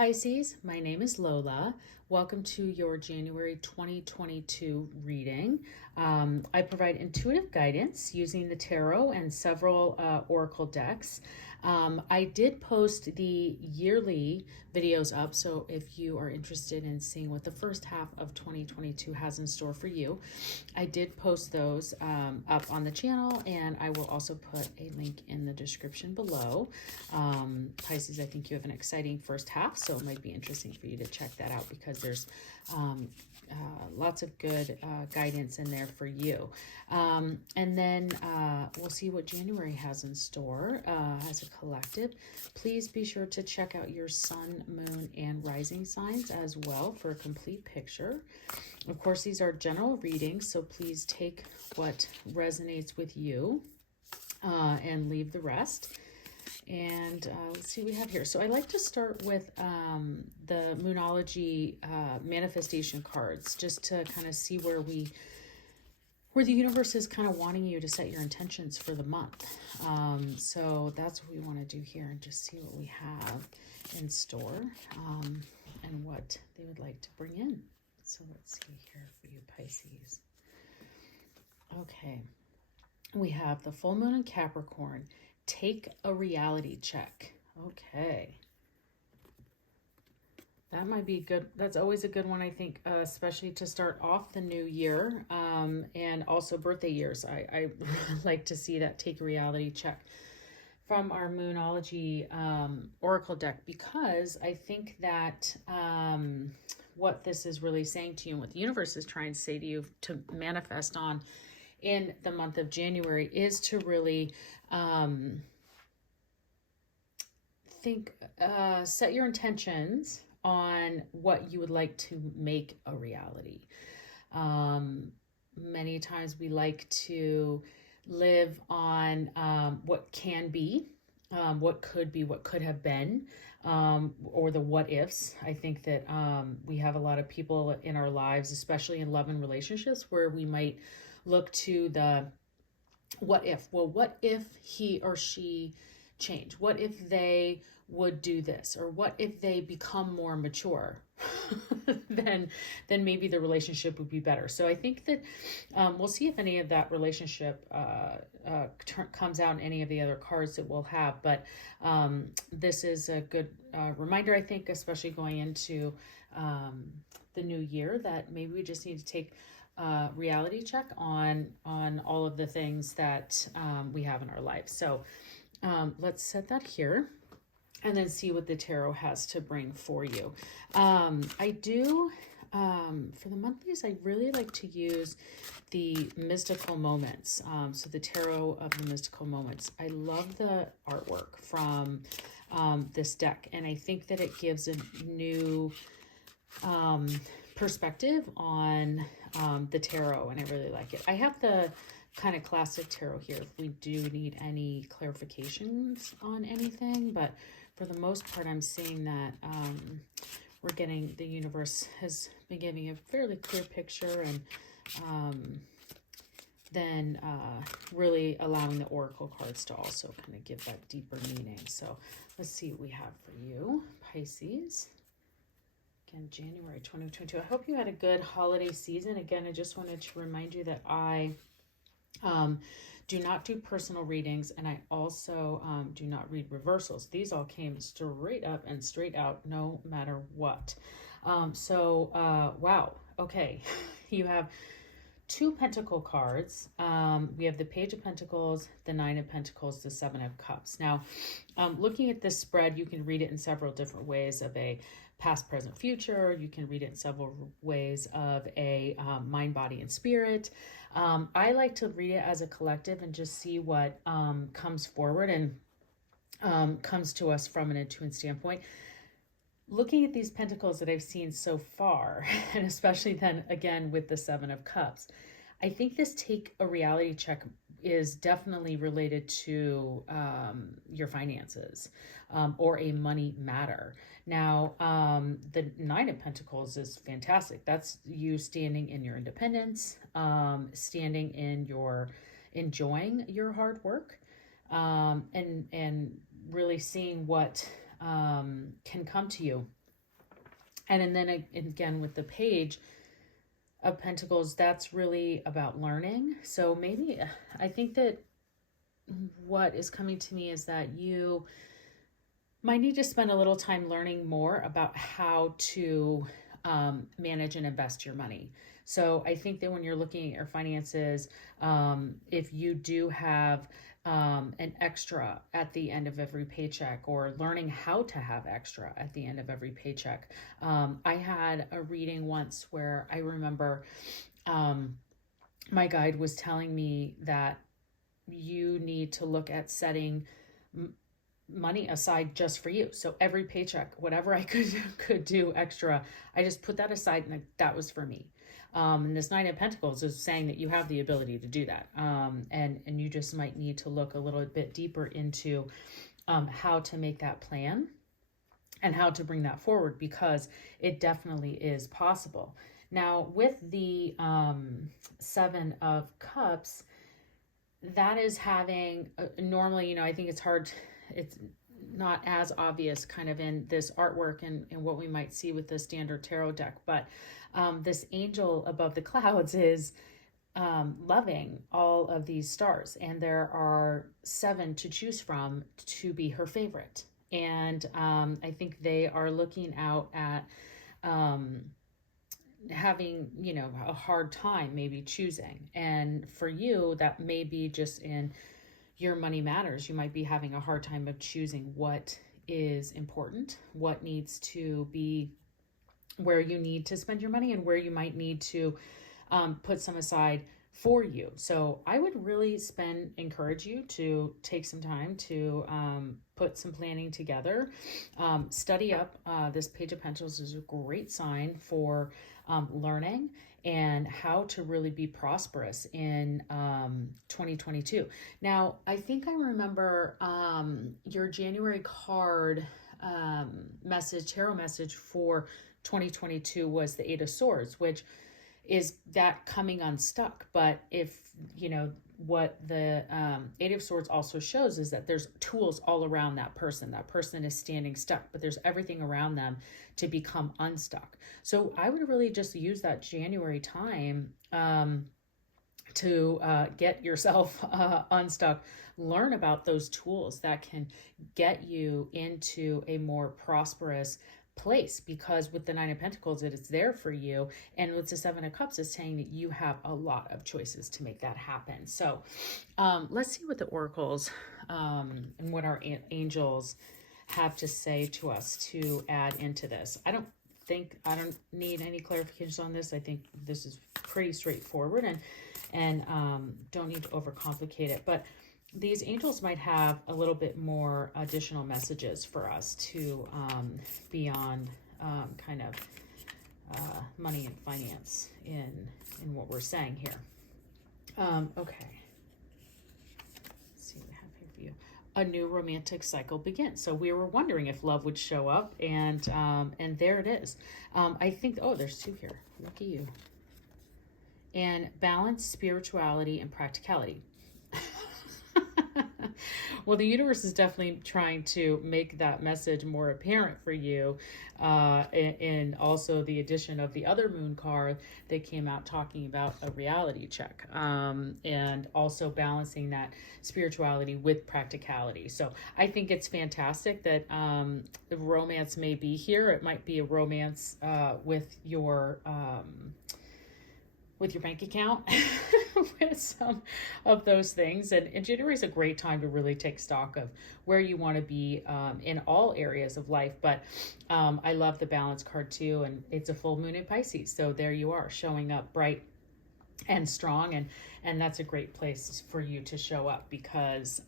Pisces, my name is Lola. Welcome to your January 2022 reading. I provide intuitive guidance using the tarot and several oracle decks. I did post the yearly videos up, so if you are interested in seeing what the first half of 2022 has in store for you, I did post those up on the channel, and I will also put a link in the description below. Pisces, I think you have an exciting first half, so it might be interesting for you to check that out because there's lots of good guidance in there for you. And then we'll see what January has in store as a collective. Please be sure to check out your sun, moon, and rising signs as well for a complete picture. Of course, these are general readings, so please take what resonates with you and leave the rest. And let's see what we have here. So I like to start with the Moonology manifestation cards, just to kind of see where the universe is kind of wanting you to set your intentions for the month. So that's what we want to do here, and just see what we have in store and what they would like to bring in. So let's see here for you, Pisces. Okay, we have the full moon in Capricorn. Take a reality check. Okay. That might be good. That's always a good one, I think, especially to start off the new year and also birthday years. I like to see that take a reality check from our Moonology Oracle deck, because I think that what this is really saying to you and what the universe is trying to say to you to manifest on in the month of January is to really set your intentions on what you would like to make a reality. Many times we like to live on what can be, what could be, what could have been, or the what ifs. I think that we have a lot of people in our lives, especially in love and relationships, where we might look to the what if. Well, what if he or she change? What if they would do this? Or what if they become more mature? then maybe the relationship would be better. So I think that we'll see if any of that relationship comes out in any of the other cards that we'll have. But this is a good reminder, I think, especially going into the new year, that maybe we just need to take reality check on all of the things that we have in our life. So let's set that here and then see what the tarot has to bring for you. I do, for the monthlies, I really like to use the mystical moments. So the tarot of the mystical moments. I love the artwork from this deck, and I think that it gives a new perspective on the tarot, and I really like it. I have the kind of classic tarot here if we do need any clarifications on anything, but for the most part, I'm seeing that we're getting, the universe has been giving a fairly clear picture, and then really allowing the oracle cards to also kind of give that deeper meaning. So let's see what we have for you, Pisces. Again, January 2022. I hope you had a good holiday season. Again, I just wanted to remind you that I do not do personal readings, and I also do not read reversals. These all came straight up and straight out, no matter what. Wow. Okay. You have two Pentacle cards. We have the Page of Pentacles, the Nine of Pentacles, the Seven of Cups. Now, looking at this spread, you can read it in several different ways of a past, present, future. You can read it in several ways of a mind, body, and spirit. I like to read it as a collective and just see what comes forward and comes to us from an intuitive standpoint. Looking at these pentacles that I've seen so far, and especially then again with the Seven of Cups, I think this take a reality check is definitely related to your finances or a money matter. Now, the Nine of Pentacles is fantastic. That's you standing in your independence, standing in your enjoying your hard work, and really seeing what can come to you And then again, with the Page of Pentacles, that's really about learning. So maybe I think that what is coming to me is that you might need to spend a little time learning more about how to manage and invest your money. So I think that when you're looking at your finances, if you do have an extra at the end of every paycheck, or learning how to have extra at the end of every paycheck. I had a reading once where I remember my guide was telling me that you need to look at setting money aside just for you. So every paycheck, whatever I could do extra, I just put that aside, and that was for me. And this Nine of Pentacles is saying that you have the ability to do that. And you just might need to look a little bit deeper into how to make that plan and how to bring that forward, because it definitely is possible. Now, with the Seven of Cups, that is having normally, I think it's hard, it's not as obvious kind of in this artwork and what we might see with the standard tarot deck, but this angel above the clouds is loving all of these stars, and there are 7 to choose from to be her favorite. And I think they are looking out at having, a hard time maybe choosing. And for you, that may be just in your money matters. You might be having a hard time of choosing what is important, what needs to be, where you need to spend your money, and where you might need to put some aside for you. So I would really encourage you to take some time to put some planning together. Study up. This Page of Pentacles is a great sign for learning and how to really be prosperous in 2022. Now, I think I remember your January card tarot message for 2022 was the Eight of Swords, which is that coming unstuck. But if, what the Eight of Swords also shows is that there's tools all around that person. That person is standing stuck, but there's everything around them to become unstuck. So I would really just use that January time to get yourself unstuck. Learn about those tools that can get you into a more prosperous place, because with the Nine of Pentacles, it is there for you, and with the Seven of Cups, it's saying that you have a lot of choices to make that happen. So let's see what the oracles and what our angels have to say to us to add into this. I don't need any clarifications on this. I think this is pretty straightforward, and don't need to overcomplicate it. But these angels might have a little bit more additional messages for us to beyond kind of money and finance in what we're saying here. Okay. Let's see what I have here for you. A new romantic cycle begins. So we were wondering if love would show up, and there it is. I think, there's 2 here. Lucky you. And balance, spirituality, and practicality. Well, the universe is definitely trying to make that message more apparent for you. And also the addition of the other moon card that came out talking about a reality check. And also balancing that spirituality with practicality. So I think it's fantastic that the romance may be here. It might be a romance with your bank account, with some of those things. And January is a great time to really take stock of where you want to be in all areas of life. But I love the balance card too, and it's a full moon in Pisces. So there you are, showing up bright and strong, and that's a great place for you to show up, because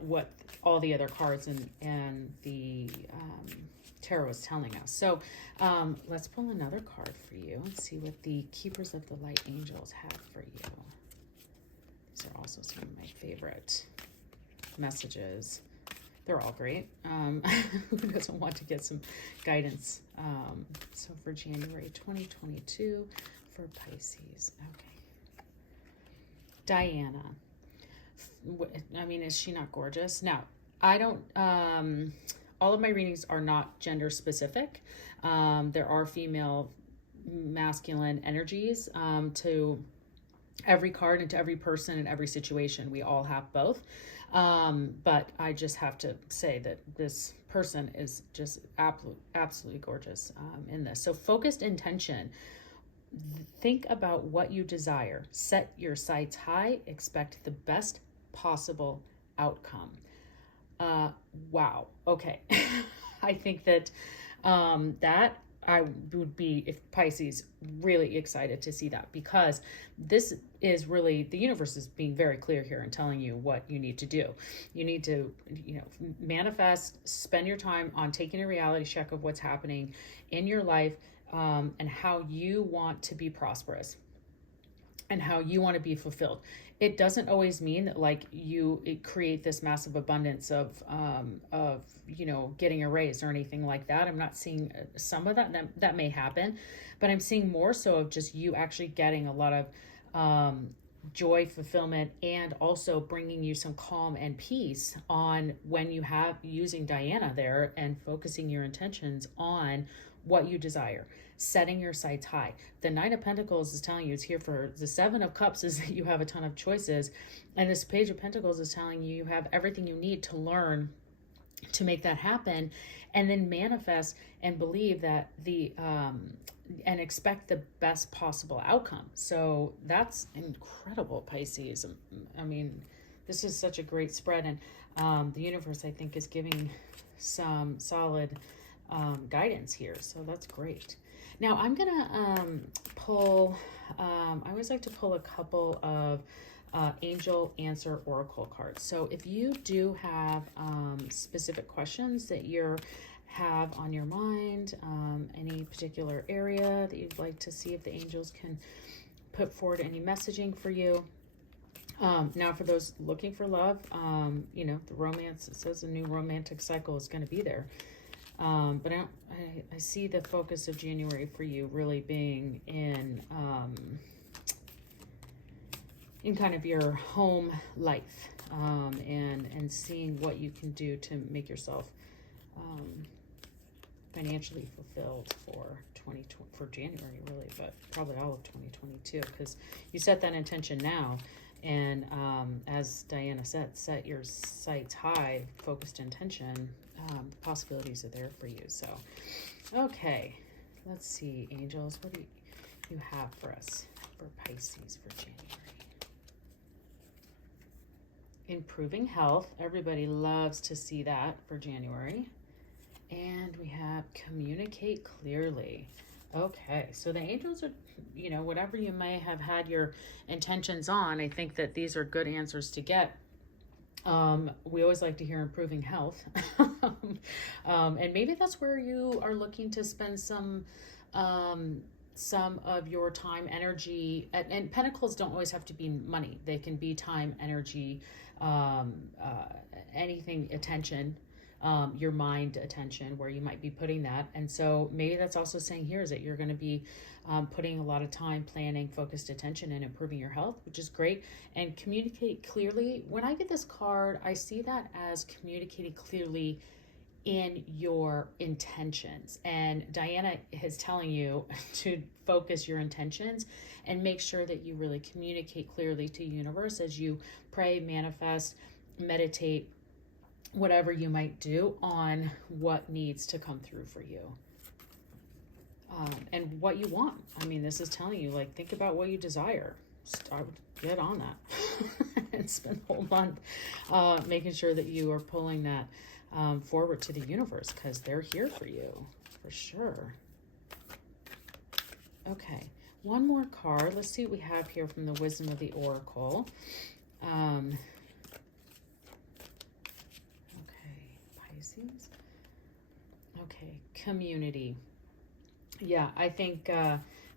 what all the other cards and the tarot is telling us. So let's pull another card for you and see what the Keepers of the Light angels have for you. These are also some of my favorite messages. They're all great. Who doesn't want to get some guidance? So for January 2022 for Pisces. Okay. Diana. I mean, is she not gorgeous? Now, I don't all of my readings are not gender specific. There are female, masculine energies to every card and to every person in every situation. We all have both. But I just have to say that this person is just absolutely gorgeous in this. So focused intention. Think about what you desire. Set your sights high. Expect the best possible outcome. Wow. Okay. I think that that I would be, if Pisces, really excited to see that, because this is really, the universe is being very clear here and telling you what you need to do. You need to, manifest, spend your time on taking a reality check of what's happening in your life, and how you want to be prosperous and how you want to be fulfilled. It doesn't always mean that it create this massive abundance of getting a raise or anything like that. I'm not seeing some of that may happen, but I'm seeing more so of just you actually getting a lot of joy, fulfillment, and also bringing you some calm and peace on when you have using Diana there and focusing your intentions on what you desire, setting your sights high. The Nine of Pentacles is telling you it's here for the Seven of Cups is that you have a ton of choices. And this Page of Pentacles is telling you you have everything you need to learn to make that happen, and then manifest and believe that and expect the best possible outcome. So that's incredible, Pisces. I mean, this is such a great spread, and the universe, I think, is giving some solid guidance here. So that's great. Now I'm gonna pull, I always like to pull a couple of angel answer oracle cards. So if you do have specific questions that you have on your mind, any particular area that you'd like to see if the angels can put forward any messaging for you. Now for those looking for love, the romance, it says a new romantic cycle is going to be there. But I see the focus of January for you really being in kind of your home life, and seeing what you can do to make yourself financially fulfilled for January, really, but probably all of 2022, because you set that intention now. And as Diana said, set your sights high, focused intention. The possibilities are there for you. So, okay, let's see, angels, what do you have for us for Pisces for January? Improving health. Everybody loves to see that for January. And we have communicate clearly. Okay, so the angels are, whatever you may have had your intentions on, I think that these are good answers to get. We always like to hear improving health. And maybe that's where you are looking to spend some of your time, energy, and pentacles don't always have to be money. They can be time, energy, anything, attention, your mind attention, where you might be putting that. And so maybe that's also saying here is that you're going to be putting a lot of time, planning, focused attention, and improving your health, which is great. And communicate clearly. When I get this card, I see that as communicating clearly in your intentions. And Diana is telling you to focus your intentions and make sure that you really communicate clearly to the universe as you pray, manifest, meditate, whatever you might do on what needs to come through for you. And what you want. I mean, this is telling you, think about what you desire. Start, get on that and spend the whole month making sure that you are pulling that forward to the universe, because they're here for you, for sure. Okay, one more card. Let's see what we have here from the Wisdom of the Oracle. Okay, Pisces. Okay, community. Yeah, I think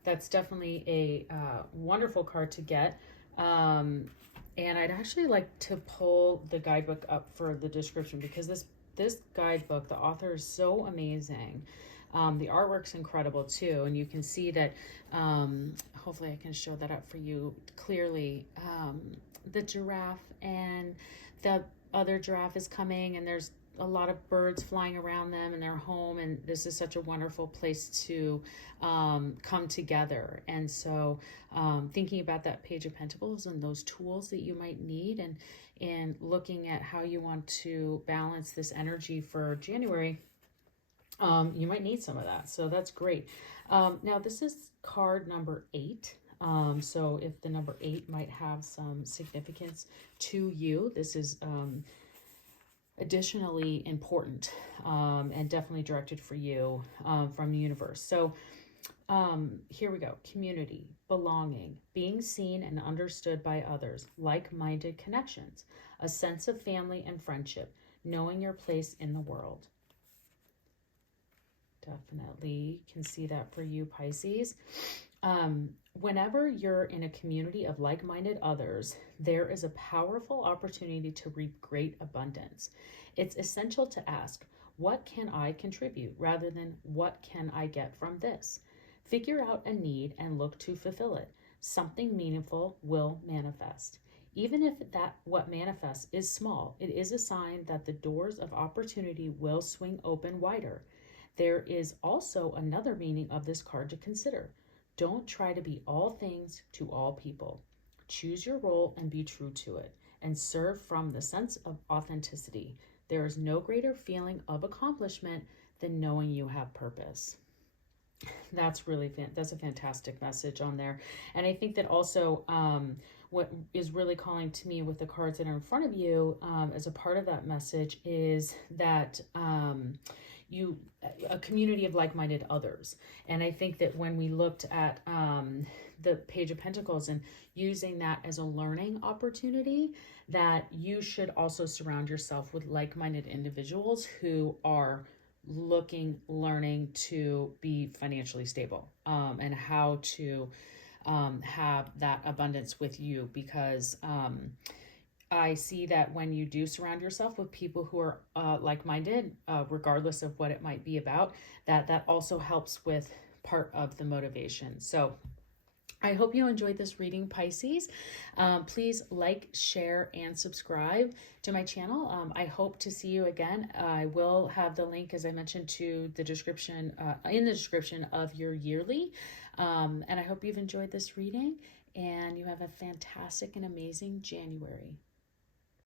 that's definitely a wonderful card to get. And I'd actually like to pull the guidebook up for the description, because this guidebook, the author is so amazing. The artwork's incredible too, and you can see that, hopefully I can show that up for you clearly. The giraffe and the other giraffe is coming, and there's a lot of birds flying around them in their home, and this is such a wonderful place to come together. And so thinking about that Page of Pentacles and those tools that you might need, and looking at how you want to balance this energy for January, you might need some of that. So that's great. Now this is card number 8. So if the number 8 might have some significance to you, this is additionally important and definitely directed for you from the universe. So here we go. Community, belonging, being seen and understood by others, like-minded connections, a sense of family and friendship, knowing your place in the world. Definitely can see that for you, Pisces. Whenever you're in a community of like-minded others, there is a powerful opportunity to reap great abundance. It's essential to ask, what can I contribute, rather than what can I get from this? Figure out a need and look to fulfill it. Something meaningful will manifest. Even if what manifests is small, it is a sign that the doors of opportunity will swing open wider. There is also another meaning of this card to consider. Don't try to be all things to all people. Choose your role and be true to it, and serve from the sense of authenticity. There is no greater feeling of accomplishment than knowing you have purpose. That's really that's a fantastic message on there. And I think that also what is really calling to me with the cards that are in front of you as a part of that message is that a community of like-minded others. And I think that when we looked at the Page of Pentacles and using that as a learning opportunity, that you should also surround yourself with like-minded individuals who are learning to be financially stable and how to have that abundance with you, because I see that when you do surround yourself with people who are like-minded, regardless of what it might be about, that also helps with part of the motivation. So I hope you enjoyed this reading, Pisces. Please like, share, and subscribe to my channel. I hope to see you again. I will have the link, as I mentioned, to the description, in the description of your yearly. And I hope you've enjoyed this reading, and you have a fantastic and amazing January.